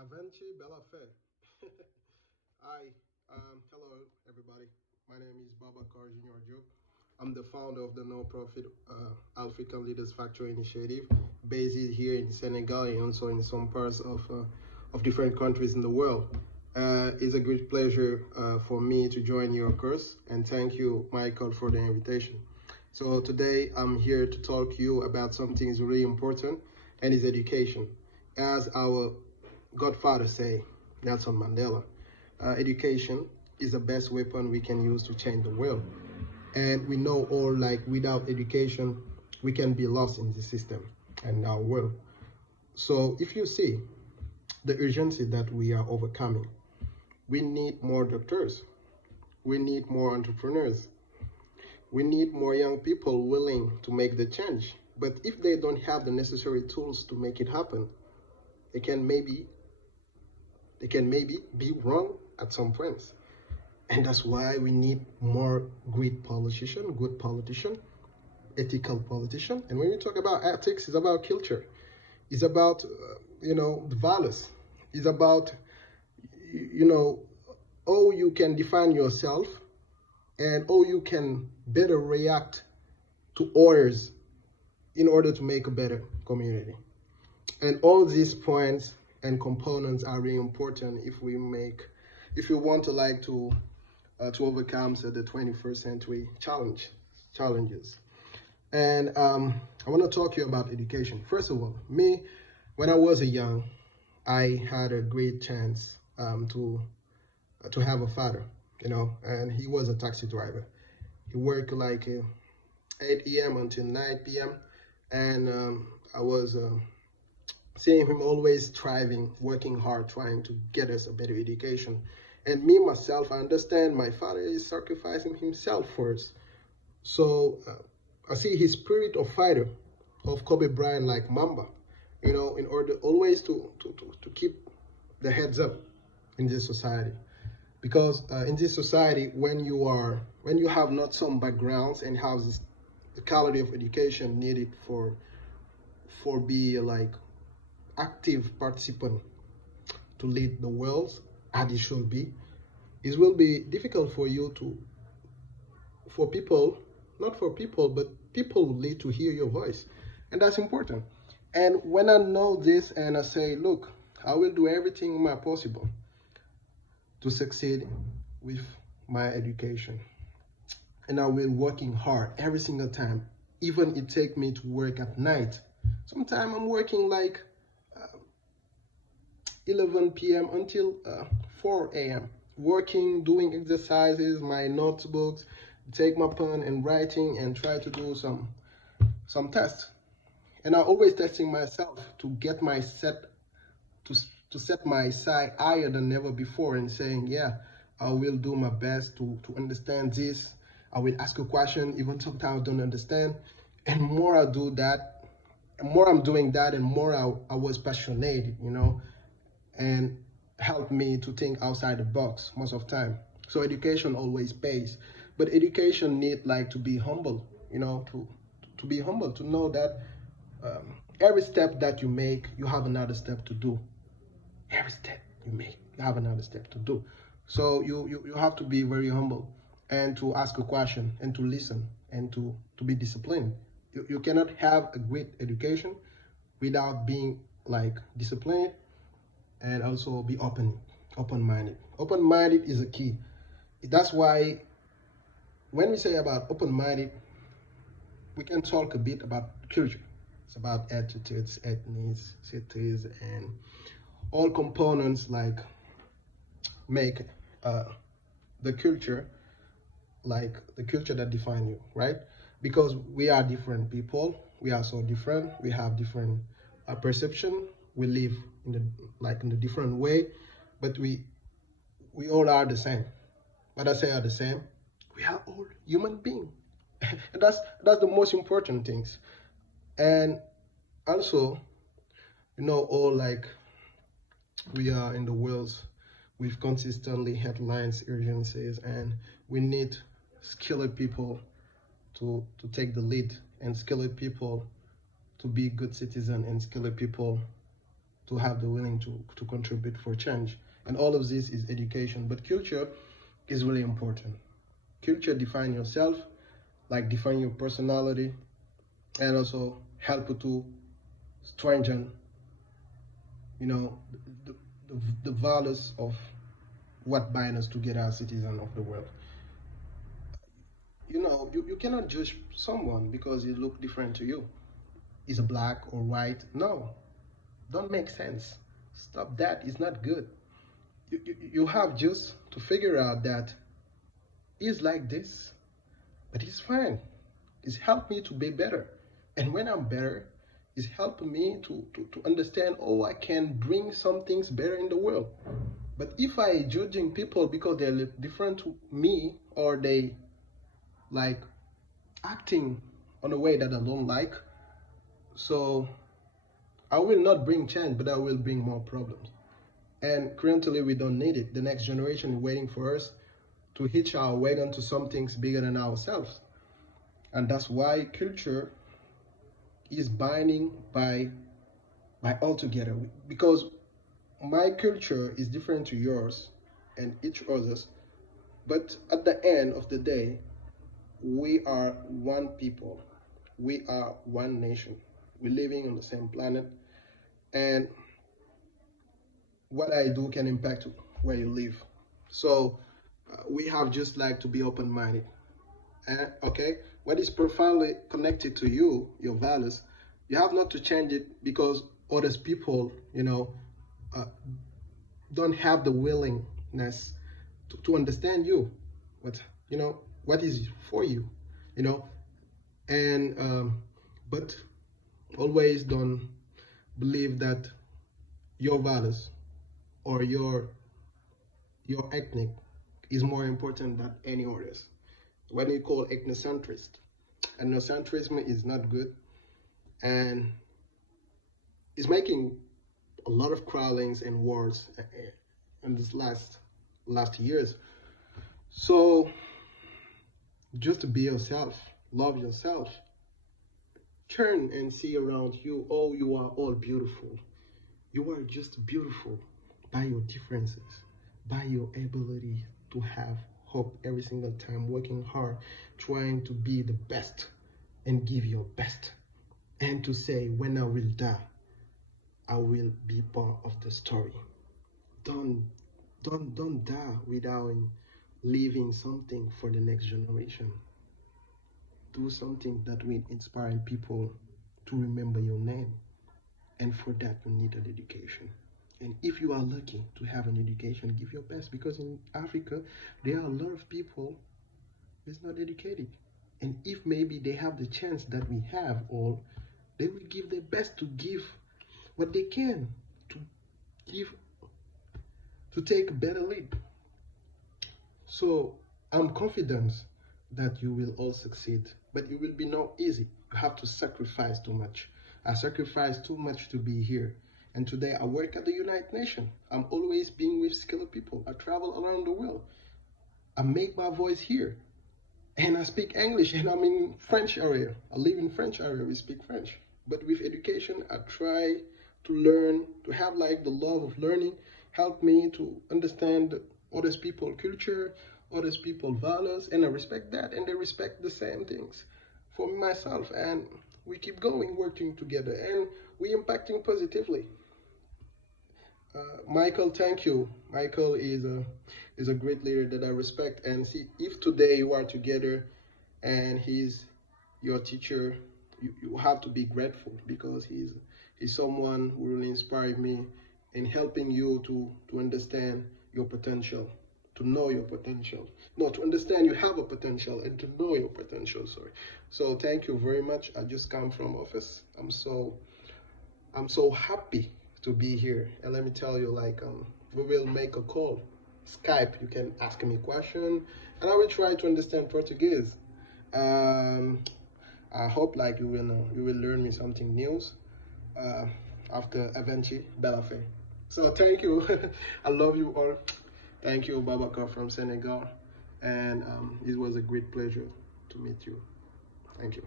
Avanti Bella Fe. Hi, hello everybody. My name is Babacar J Diop. I'm the founder of the non-profit African Leaders Factory Initiative, based here in Senegal and also in some parts of different countries in the world. It's a great pleasure for me to join your course, and thank you, Michael, for the invitation. So today I'm here to talk to you about something is really important, and is education. As our Godfather say, Nelson Mandela, education is the best weapon we can use to change the world. And we know all like without education, we can be lost in the system and our world. So if you see the urgency that we are overcoming, we need more doctors, we need more entrepreneurs, we need more young people willing to make the change. But if they don't have the necessary tools to make it happen, they can maybe be wrong at some points. And that's why we need more good politician, ethical politician. And when you talk about ethics, it's about culture. It's about, the values. It's about, you know, how you can define yourself and how you can better react to others in order to make a better community. And all these points and components are really important if we want to to overcome the 21st century challenges. And I want to talk to you about education. First of all, me, when I was a young, I had a great chance to have a father, and he was a taxi driver. He worked like 8 a.m. until 9 p.m. And I was seeing him always striving, working hard, trying to get us a better education. And me, myself, I understand my father is sacrificing himself first. So I see his spirit of fighter, of Kobe Bryant like Mamba, in order always to keep the heads up in this society. Because in this society, when you have not some backgrounds and have the quality of education needed for be like active participant to lead the world as it should be, it will be difficult for you for people, not for people, but people will need to hear your voice. And that's important. And when I know this and I say, look, I will do everything my possible to succeed with my education. And I will working hard every single time. Even it take me to work at night. Sometimes I'm working like 11 p.m. until 4 a.m. working, doing exercises, my notebooks, take my pen and writing and try to do some tests. And I always testing myself to get my to set my sight higher than ever before and saying, yeah, I will do my best to understand this. I will ask a question, even sometimes I don't understand. And more I do that, and more I'm doing that, and more I was passionate, and help me to think outside the box most of the time. So education always pays, but education need like to be humble, to be humble, to know that every step that you make, you have another step to do. Every step you make, you have another step to do. So you have to be very humble and to ask a question and to listen and to be disciplined. You cannot have a great education without being like disciplined and also be open-minded. Open-minded is a key. That's why when we say about open-minded, we can talk a bit about culture. It's about attitudes, ethnicities, and all components like make the culture, like the culture that define you, right? Because we are different people, we are so different, we have different perception, we live in a different way, but we all are the same. But I say are the same, we are all human beings. And that's the most important things. And also, all like we are in the world with consistently headlines, urgencies, and we need skilled people to take the lead, and skilled people to be good citizens, and skilled people to have the willing to contribute for change. And all of this is education. But culture is really important. Culture define yourself, like define your personality, and also help you to strengthen, you know, the, the values of what binds us together as citizens of the world. You know, you cannot judge someone because he look different to you. Is a black or white? No, don't make sense. Stop that. It's not good. You have just to figure out that he's like this, but he's fine. It's helped me to be better. And when I'm better, it's helping me to understand, oh, I can bring some things better in the world. But if I judging people because they're different to me, or they like acting on a way that I don't like, so I will not bring change, but I will bring more problems. And currently we don't need it. The next generation is waiting for us to hitch our wagon to some things bigger than ourselves. And that's why culture is binding by all together. Because my culture is different to yours and each other's. But at the end of the day, we are one people. We are one nation. We're living on the same planet. And what I do can impact where you live. So we have just like to be open-minded. Okay, what is profoundly connected to you, your values, you have not to change it because others people, don't have the willingness to understand you, what is for you, and but always don't believe that your values or your ethnic is more important than any others. What you call ethnocentrist. Ethnocentrism is not good, and it's making a lot of quarrelings and wars in this last years. So just be yourself, love yourself, turn and see around you. Oh, you are all beautiful. You are just beautiful by your differences, by your ability to have hope every single time, working hard, trying to be the best and give your best, and to say, when I will die, I will be part of the story. Don't die without leaving something for the next generation. Do something that will inspire people to remember your name, and for that you need an education. And if you are lucky to have an education, give your best, because in Africa, there are a lot of people who's not educated. And if maybe they have the chance that we have all, they will give their best to give what they can, to take a better lead. So I'm confident that you will all succeed, but it will be not easy. You have to sacrifice too much. I sacrificed too much to be here. And today I work at the United Nations. I'm always being with skilled people. I travel around the world. I make my voice here. And I speak English, and I'm in French area. I live in French area, we speak French. But with education, I try to learn, to have like the love of learning, help me to understand others people's culture, others people's values, and I respect that, and they respect the same things for myself. And we keep going, working together, and we impacting positively. Michael, thank you. Michael is a great leader that I respect. And see, if today you are together and he's your teacher, you have to be grateful, because he's someone who really inspired me in helping you to understand your potential, to know your potential. No, to understand you have a potential and to know your potential, sorry. So thank you very much. I just come from office. I'm so happy to be here. And let me tell you, like, we will make a call, Skype. You can ask me a question, and I will try to understand Portuguese. I hope like you will learn me something new after eventually Bella Fe. So thank you. I love you all. Thank you, Babacar from Senegal, and it was a great pleasure to meet you. Thank you.